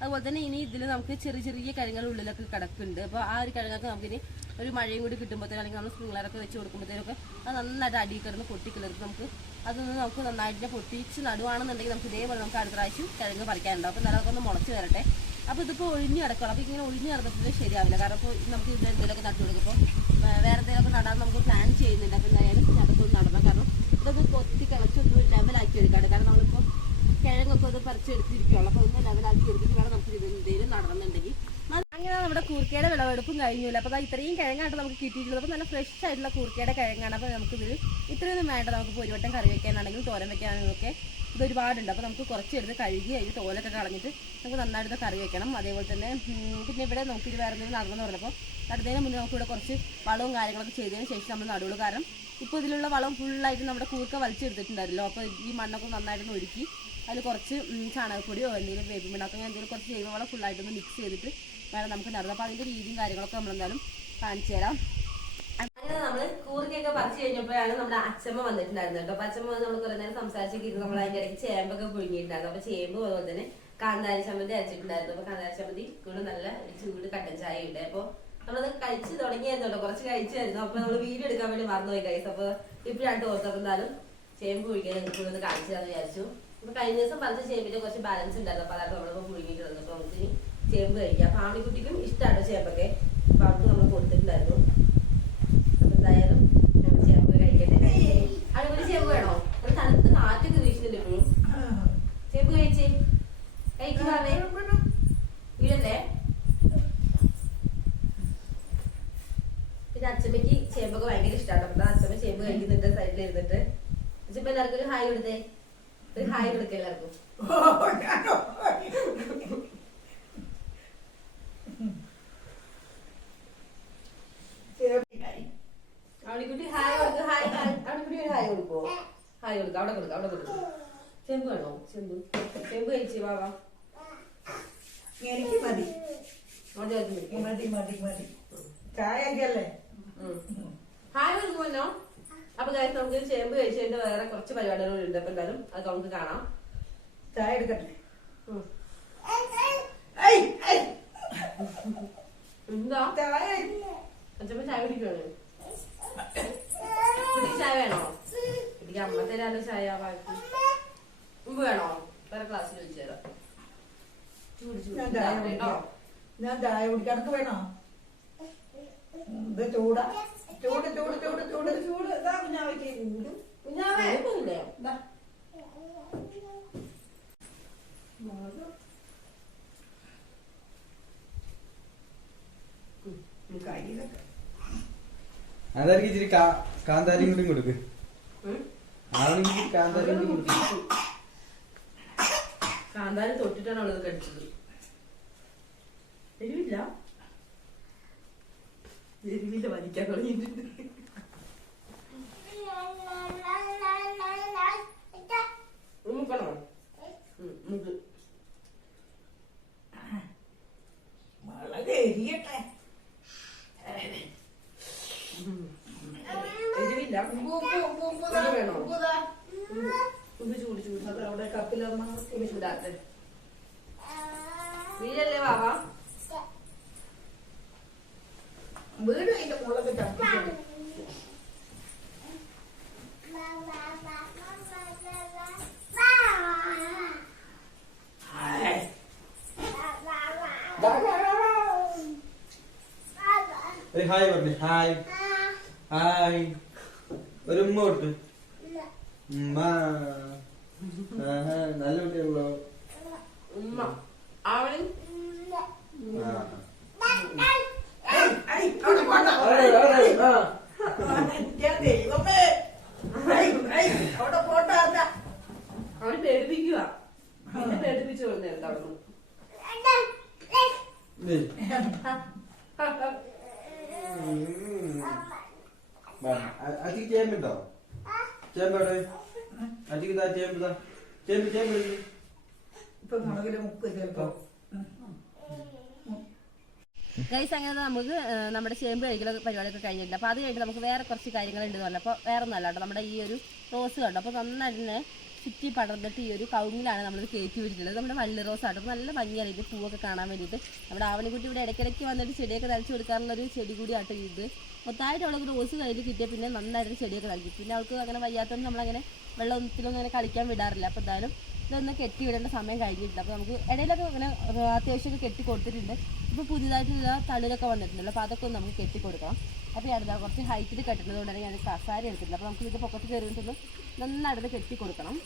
അതുപോലെ തന്നെ ഇനി ഇതിൽ നമുക്ക് ചെറിയ ചെറിയ കിഴങ്ങുകൾ ഉള്ളിലൊക്കെ കിടക്കുന്നുണ്ട്. അപ്പോൾ ആ ഒരു കിഴങ്ങൊക്കെ നമുക്കിനി ഒരു മഴയും കൂടി കിട്ടുമ്പോഴത്തേനും അല്ലെങ്കിൽ നമ്മൾ സ്പ്രിംഗ്ലറൊക്കെ വെച്ച് കൊടുക്കുമ്പോഴത്തേനൊക്കെ അത് നന്നായിട്ട് അടിയിൽ കിടന്ന് പൊട്ടിക്കിളർത്ത് നമുക്ക് അതൊന്ന് നമുക്ക് നന്നായിട്ട് പൊട്ടിച്ച് നടുവാണെന്നുണ്ടെങ്കിൽ നമുക്ക് ഇതേപോലെ നമുക്ക് അടുത്ത പ്രാവശ്യം കിഴങ്ങ് പറിക്കാനുണ്ടാവും. അപ്പോൾ നിലമൊക്കെ ഒന്ന് മുളച്ച് വരട്ടെ. അപ്പോൾ ഇതിപ്പോൾ ഒഴിഞ്ഞ് കിടക്കണം. അപ്പോൾ ഇങ്ങനെ ഒഴിഞ്ഞ് കിടന്നിട്ട് ശരിയാവില്ല. കാരണം ഇപ്പോൾ നമുക്ക് എന്തെങ്കിലുമൊക്കെ നട്ടു കൊടുക്കുമ്പോൾ വേറെ എന്തെങ്കിലുമൊക്കെ നടാൻ നമുക്ക് പ്ലാൻ ചെയ്യുന്നുണ്ട്. അപ്പോൾ എന്തായാലും അതൊക്കെ നടണം. കാരണം നമുക്കത് കൊത്തി കിളച്ചൊന്ന് ലെവലാക്കി എടുക്കാണ്ട്. കാരണം നമ്മളിപ്പോൾ കിഴങ്ങൊക്കെ ഒന്ന് പറിച്ചെടുത്തിരിക്കുകയുള്ളൂ. അപ്പോൾ ഒന്ന് ലെവലാക്കി എടുത്തിട്ട് വേണം നമുക്ക് ഇത് എന്തെങ്കിലും നടണമെന്നുണ്ടെങ്കിൽ. അങ്ങനെ നമ്മുടെ കൂർക്കയുടെ വിളവെടുപ്പും കഴിഞ്ഞില്ല. അപ്പോൾ ഇത്രയും കിഴങ്ങായിട്ട് നമുക്ക് കിട്ടിയിട്ടുള്ളത്. അപ്പോൾ നല്ല ഫ്രഷ് ആയിട്ടുള്ള കൂർക്കയുടെ കിഴങ്ങാണ്. അപ്പോൾ നമുക്കിത് ഇത്രയൊന്നും വേണ്ട. നമുക്ക് ഒരു വട്ടം കറി വയ്ക്കാനാണെങ്കിലും തോരൻ വയ്ക്കാനാണെങ്കിലും ഒക്കെ ഇത് ഒരുപാടുണ്ട്. അപ്പോൾ നമുക്ക് കുറച്ചെടുത്ത് കഴുകി അതിൽ തോലൊക്കെ കളഞ്ഞിട്ട് നമുക്ക് നന്നായിട്ട് കറി വെക്കണം. അതേപോലെ തന്നെ പിന്നെ ഇവിടെ നമുക്കിത് വേറെ എന്തെങ്കിലും നടണമെന്ന് പറഞ്ഞപ്പോൾ നടുന്നതിന് മുന്നേ നമുക്കിവിടെ കുറച്ച് വളവും കാര്യങ്ങളൊക്കെ ചെയ്തതിന് ശേഷം നമ്മൾ നടുള്ളൂ. കാരണം ഇപ്പോൾ ഇതിലുള്ള വളം ഫുള്ളായിട്ട് നമ്മുടെ കൂർക്ക വലിച്ചെടുത്തിട്ടുണ്ടായിരുന്നല്ലോ. അപ്പോൾ ഈ മണ്ണൊക്കെ നന്നായിട്ടൊന്ന് ഒരുക്കി അതിൽ കുറച്ച് ചാണകപ്പൊടിയോ എന്തെങ്കിലും വേപ്പിൻ പിണ്ണാക്കോ എന്തെങ്കിലും കുറച്ച് ജൈവവളം ഫുള്ളായിട്ടൊന്ന് മിക്സ് ചെയ്തിട്ട് വേണം നമുക്ക് നടുന്നത്. അപ്പോൾ അതിൻ്റെ രീതിയും കാര്യങ്ങളൊക്കെ നമ്മളെന്തായാലും കാണിച്ചു തരാം. അങ്ങനെ നമ്മൾ കൂർക്കയൊക്കെ പറിച്ചു കഴിഞ്ഞപ്പോഴാണ് നമ്മുടെ അച്ഛമ്മ വന്നിട്ടുണ്ടായിരുന്നത് കേട്ടോ. അപ്പോൾ അച്ഛമ്മ വന്ന് നമ്മൾ കുറേ നേരം സംസാരിച്ചിട്ട് നമ്മൾ അതിൻ്റെ ഇടയ്ക്ക് ചേമ്പൊക്കെ പുഴുങ്ങിയിട്ടുണ്ടായിരുന്നു. അപ്പോൾ ചേമ്പ് അതുപോലെ തന്നെ കാന്താരി ചമ്മന്തി അരച്ചിട്ടുണ്ടായിരുന്നു. അപ്പോൾ കാന്താരി ചമ്മന്തി കൂടെ നല്ല ചൂട് കട്ടൻ ചായ ഉണ്ട്. അപ്പോൾ നമ്മളത് കഴിച്ച് തുടങ്ങിയായിരുന്നു കേട്ടോ. കുറച്ച് കഴിച്ചായിരുന്നു. അപ്പോൾ നമ്മൾ വീഡിയോ എടുക്കാൻ വേണ്ടി മറന്നുപോയി കഴിച്ചു. അപ്പോൾ ഇപ്പോഴാണ് ഓർത്തപ്പോൾ എന്തായാലും ചേമ്പ് പുഴുങ്ങിയത് നിങ്ങൾക്ക് ഒന്ന് കാണിച്ചു തരാമെന്ന് വിചാരിച്ചു. അപ്പോൾ കഴിഞ്ഞ ദിവസം പറിച്ച ചേമ്പിന്റെ കുറച്ച് ബാലൻസ് ഉണ്ടായിരുന്നു. അപ്പോൾ അതാണ് നമ്മളിപ്പോൾ പുഴുങ്ങിയിട്ട് വന്നത്. അപ്പോൾ നമുക്ക് ചേമ്പ് കഴിക്കാം. അപ്പോൾ ആമിക്കുട്ടിക്കും ഇഷ്ടമാണ് ചേമ്പൊക്കെ. അപ്പോൾ അവർക്ക് നമ്മൾ കൊടുത്തിട്ടുണ്ടായിരുന്നു. അപ്പോൾ എന്തായാലും നമ്മൾ ചേമ്പ് കഴിക്കട്ടെ. അതുപോലെ ചേമ്പ് വേണോ? ഒരു തണുത്ത് കാറ്റൊക്കെ വീശുന്നില്ല ഇപ്പോഴും. ചേമ്പ് കഴിച്ചേ കഴിക്കാവേ വീടല്ലേ. പിന്നെ അച്ഛമ്മയ്ക്ക് ചേമ്പൊക്കെ ഭയങ്കര ഇഷ്ടമാണ്. അപ്പോൾ അച്ഛമ്മ ചേമ്പ് കഴിക്കുന്നുണ്ട് സൈഡിൽ ഇരുന്നിട്ട്. അച്ഛമ്മ എല്ലാവർക്കും ഒരു ഹായ് കൊടുത്തേ. ഒരു ഹായ് കൊടുക്ക എല്ലാവർക്കും. അവളിക്കുട്ടി ഹായ് കൊടുക്കും. ഹായ് അവളിക്കുട്ടി ഒരു ഹായ് കൊടുക്കുവോ? ഹായ് കൊടുക്കാം. അവിടെ കൊടുക്കാം. അവിടെ കൊടുക്കും. ചെമ്പ് വേണോ? ചെമ്പ് ചെമ്പ് കഴിച്ചു വാവാ. എനിക്ക് മതി മതി മതി മതി ചായ അല്ലേ. ഹായ് കൊടുക്കുമല്ലോ. അപ്പൊ കാര്യം നമുക്ക് ചേമ്പ് കഴിച്ചതിന്റെ വേറെ കുറച്ച് പരിപാടികളുണ്ട്. അപ്പൊ എന്തായാലും അത് നമുക്ക് കാണാം. ചായ എടുക്കട്ടെ. എന്താ ചായ അച്ഛമ്മ ചായ കുടിക്കുവാണ്. ചായ വേണോ? എനിക്ക് അമ്മ തരാതെ ചായ ബാക്കി മുമ്പ് വേണോ? വേറെ ക്ലാസ്സിൽ വിളിച്ചു തരാം. ഞാൻ ചായ കുടിക്കാനൊക്കെ വേണോ? ഇത് ചൂടാ. ചൂട് ചൂട് ചൂട് ചൂട് ചൂട് ഇതാ കുഞ്ഞാവയ്ക്ക് ചൂട്. കുഞ്ഞാവേ പോയില്ലേ? അതായിരിക്കും ഇച്ചിരി കാന്താരിയും കൂടി കൊടുക്ക്. ആണെങ്കിൽ കാന്താരിയും കൂടി കൊടുക്കും. കാന്താരി തൊട്ടിട്ടാണ് അവളത് കടിച്ചത്. എരിവില്ല എരിവില്ല വലിക്കാൻ തുടങ്ങിയിട്ടുണ്ട്. ഉമ്മുക്കണോ? ഉമ്മുക്ക് വളരെ എരിയട്ടെ. എരിവില്ല. വേണോ? ഉമ്പ് ചൂട് ചൂട് അവിടെ കപ്പിലമ്മ ഉമ്പ് ചൂടാത്തെ വീടല്ലേ വാവാ. വീട് അതിന്റെ മുളക് ചപ്പിച്ചു. ഹായ് പറഞ്ഞു. Hi hi. ഒരു ഉമ്മ കൊടുത്തു. ഉമ്മ നല്ല കുട്ടിയുള്ളോ? ഉമ്മ അവള് ദൈവമേ അവിടെ പോട്ട. അവള് പേടിപ്പിക്കുക. പിന്നെ പേടിപ്പിച്ചു കൊടുത്തേ എന്താണെന്ന്. അജിക്ക് ചേമ്പുണ്ടോ? ചേമ്പവിടെ അജിക്ക് ചേമ്പ് ചേമ്പ് ചേമ്പ് ഇപ്പൊ മുളകില് മുക്ക് ചിലപ്പോ. ഗൈസ് അങ്ങനെ നമുക്ക് നമ്മുടെ ചേമ്പ് കഴിക്കൽ പരിപാടിയൊക്കെ കഴിഞ്ഞിട്ടുണ്ട്. അപ്പോൾ അത് കഴിഞ്ഞിട്ട് നമുക്ക് വേറെ കുറച്ച് കാര്യങ്ങളുണ്ട് പറഞ്ഞു. അപ്പോൾ വേറെ ഒന്നല്ല കേട്ടോ, നമ്മുടെ ഈ ഒരു റോസ് കണ്ടോ. അപ്പോൾ നന്നായിട്ട് തന്നെ ചുറ്റി പടർന്നിട്ട് ഈ ഒരു കവുങ്ങിലാണ് നമ്മളിത് കയറ്റി വിട്ടിട്ടുള്ളത്. നമ്മുടെ വള്ളി റോസ് ആട്ടോ. അപ്പോൾ നല്ല ഭംഗിയാണ് ഇത് പൂവൊക്കെ കാണാൻ വേണ്ടിയിട്ട്. നമ്മുടെ ആവണിക്കുട്ടി ഇവിടെ ഇടയ്ക്കിടയ്ക്ക് വന്നിട്ട് ചെടിയൊക്കെ നനച്ച് കൊടുക്കാറുള്ളൊരു ചെടി കൂടി ആട്ടോ ഇത്. മൊത്തമായിട്ട് അവൾക്ക് റോസ് കയ്യിൽ കിട്ടിയാൽ പിന്നെ നന്നായിട്ട് ചെടിയൊക്കെ നൽകി. പിന്നെ അവൾക്ക് അങ്ങനെ വയ്യാത്തതുകൊണ്ട് നമ്മളങ്ങനെ വെള്ളത്തിലൊന്നും അങ്ങനെ കളിക്കാൻ വിടാറില്ല. അപ്പോൾ എന്തായാലും ഇതൊന്ന് കെട്ടി വിടേണ്ട സമയം കഴിഞ്ഞിട്ടില്ല. അപ്പോൾ നമുക്ക് ഇടയിലൊക്കെ ഇങ്ങനെ അത്യാവശ്യമൊക്കെ കെട്ടി കൊടുത്തിട്ടുണ്ട്. ഇപ്പോൾ പുതിയതായിട്ടുള്ള തളിരൊക്കെ വന്നിട്ടുണ്ടല്ലോ, അപ്പോൾ അതൊക്കെ ഒന്ന് നമുക്ക് കെട്ടി കൊടുക്കണം. അപ്പോൾ അടുത്ത കുറച്ച് ഹൈറ്റിൽ കെട്ടുന്നത് കൊണ്ടാണ് ഞാൻ കസാര എടുത്തിട്ടുണ്ട്. അപ്പോൾ നമുക്ക് ഇത് പൊക്കത്ത് കയറിയിട്ടൊന്ന് നന്നായിട്ട് കെട്ടി കൊടുക്കണം.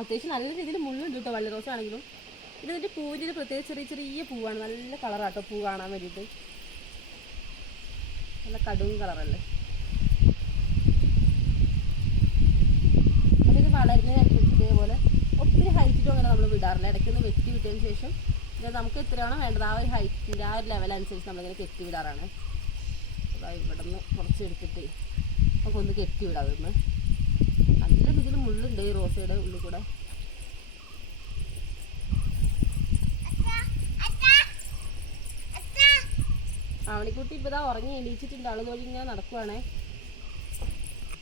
അത്യാവശ്യം നല്ല രീതിയിൽ മുള്ളുണ്ട് കേട്ടോ വള്ളി റോസ് ആണെങ്കിലും. ഇതിൻ്റെ പൂവിൻ്റെ പ്രത്യേക ചെറിയ ചെറിയ പൂവാണ്, നല്ല കളറാട്ടോ പൂ കാണാൻ വേണ്ടിയിട്ട്, നല്ല കടും കളറല്ലേ. അതിന് വളരുന്നതിനനുസരിച്ച് ഇതേപോലെ ഒത്തിരി ഹൈറ്റിലും അങ്ങനെ നമ്മൾ വിടാറില്ല. ഇടയ്ക്കൊന്ന് വെട്ടി വിട്ടതിന് ശേഷം നമുക്ക് എത്രയാണോ വേണ്ടത് ആ ഒരു ഹൈറ്റിൻ്റെ ആ ഒരു ലെവലനുസരിച്ച് നമ്മളിങ്ങനെ കെട്ടി വിടാറാണ്. അതായത് ഇവിടെ നിന്ന് കുറച്ച് എടുത്തിട്ട് നമുക്കൊന്ന് കെട്ടി വിടാം. അതൊന്ന് നല്ല രീതിയിൽ മുള്ളുണ്ട് ഈ റോസയുടെ ഉള്ളിൽ കൂടെ. അവണിക്കുട്ടി ഇപ്പോൾ ഇതാ ഉറങ്ങി എണീച്ചിട്ടുണ്ട്, ആൾ നോക്കി ഇങ്ങനെ നടക്കുവാണേ.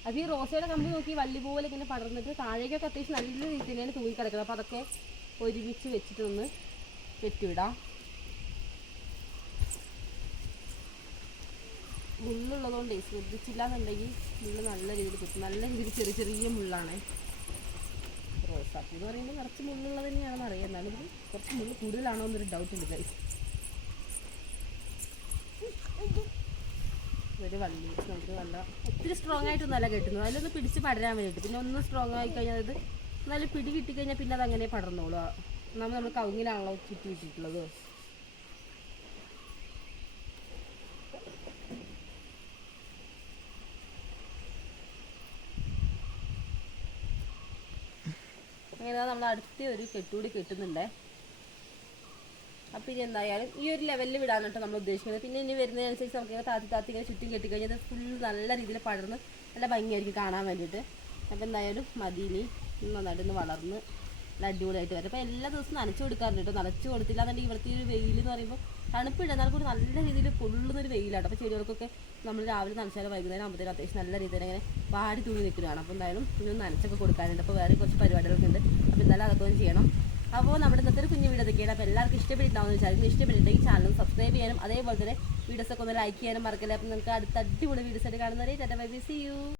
അത് ഈ റോസയുടെ കമ്പി നോക്കി വള്ളി പോലെ ഇങ്ങനെ പടർന്നിട്ട് താഴേക്കൊക്കെ അത്യാവശ്യം നല്ല രീതിയിൽ തന്നെയാണ് തൂങ്ങി കിടക്കുന്നത്. അപ്പോൾ അതൊക്കെ ഒരുമിച്ച് വെച്ചിട്ടൊന്ന് കെട്ടിവിടാം. മുള്ളുള്ളതുകൊണ്ടേ ശ്രദ്ധിച്ചില്ല എന്നുണ്ടെങ്കിൽ മുള്ള് നല്ല രീതിയിൽ കിട്ടും. നല്ല രീതിയിൽ ചെറിയ ചെറിയ മുള്ളാണ്. റോസാപ്പൂ എന്ന് പറയുമ്പോൾ കുറച്ച് മുള്ളുള്ളത് തന്നെയാണെന്ന് അറിയാം, എന്നാലും ഇത് കുറച്ച് മുള്ള് കൂടുതലാണോ എന്നൊരു ഡൗട്ട് ഉണ്ട് ഗൈസ്. ഒരു വള്ളി നമുക്ക് നല്ല ഒത്തിരി സ്ട്രോങ് ആയിട്ടൊന്നല്ല കെട്ടുന്നത്, അതിലൊന്ന് പിടിച്ച് പടരാൻ വേണ്ടിയിട്ട്. പിന്നെ ഒന്ന് സ്ട്രോങ് ആയി കഴിഞ്ഞാൽ അത് നല്ല പിടി കിട്ടിക്കഴിഞ്ഞാൽ പിന്നെ അത് അങ്ങനെ പടർന്നോളൂ. നമ്മൾ കവുങ്ങിലാണല്ലോ ചുറ്റി വിട്ടിട്ടുള്ളത്. അങ്ങനെ നമ്മൾ അടുത്ത ഒരു കെട്ടുകൂടി കെട്ടുന്നുണ്ടേ. അപ്പോൾ ഇനി എന്തായാലും ഈ ഒരു ലെവലിൽ വിടാൻ കേട്ടോ നമ്മൾ ഉദ്ദേശിക്കുന്നത്. പിന്നെ ഇനി വരുന്നതിനനുസരിച്ച് നമുക്ക് ഇങ്ങനെ താത്തി ഇങ്ങനെ ചുറ്റും കെട്ടിക്കഴിഞ്ഞാൽ അത് ഫുൾ നല്ല രീതിയിൽ പടർന്ന് നല്ല ഭംഗിയായിരിക്കും കാണാൻ വേണ്ടിയിട്ട്. അപ്പോൾ എന്തായാലും മതിയിനി നന്നായിട്ടൊന്ന് വളർന്ന് നല്ല അടിപൊളിയായിട്ട് വരും. അപ്പോൾ എല്ലാ ദിവസവും നനച്ചു കൊടുക്കാറുണ്ട് കേട്ടോ. നനച്ചു കൊടുത്തില്ല എന്നുണ്ടെങ്കിൽ ഇവിടുത്തെ ഒരു വെയിൽ എന്ന് പറയുമ്പോൾ തണുപ്പില്ല, എന്നാൽ കൂടി നല്ല രീതിയിൽ പൊള്ളുന്നൊരു വെയിലാണ്. അപ്പോൾ ചെടികൾക്കൊക്കെ നമ്മൾ രാവിലെ നനച്ചാൽ വൈകുന്നേരം ആകുമ്പോഴത്തേനും അത്യാവശ്യം നല്ല രീതിയിൽ ഇങ്ങനെ വാടി തൂങ്ങി നിൽക്കുന്നതാണ്. അപ്പോൾ എന്തായാലും ഇതൊന്ന് നനച്ചൊക്കെ കൊടുക്കാനുണ്ട്. അപ്പോൾ വേറെ കുറച്ച് പരിപാടികളൊക്കെ ഉണ്ട്. അപ്പോൾ എന്തായാലും അതൊക്കെ ഒന്ന് ചെയ്യണം. അപ്പോൾ നമ്മുടെ ഇന്നത്തെ ഒരു കുഞ്ഞു വീഡിയോ ഇതൊക്കെയാണ്. അപ്പോൾ എല്ലാവർക്കും ഇഷ്ടപ്പെട്ടിട്ടുണ്ടാവുമെന്ന് വിചാരിക്കുന്നു. ഇഷ്ടപ്പെട്ടിട്ടുണ്ടെങ്കിൽ ചാനൽ സബ്സ്ക്രൈബ് ചെയ്യാനും അതേപോലെ തന്നെ വീഡിയോസൊക്കെ ഒന്ന് ലൈക്ക് ചെയ്യാനും മറക്കല്ലേ. അപ്പോൾ നിങ്ങൾക്ക് അടുത്ത അടിപൊളി വീഡിയോസ് ആയിട്ട് കാണുന്നവരെ tata bye bye, see U.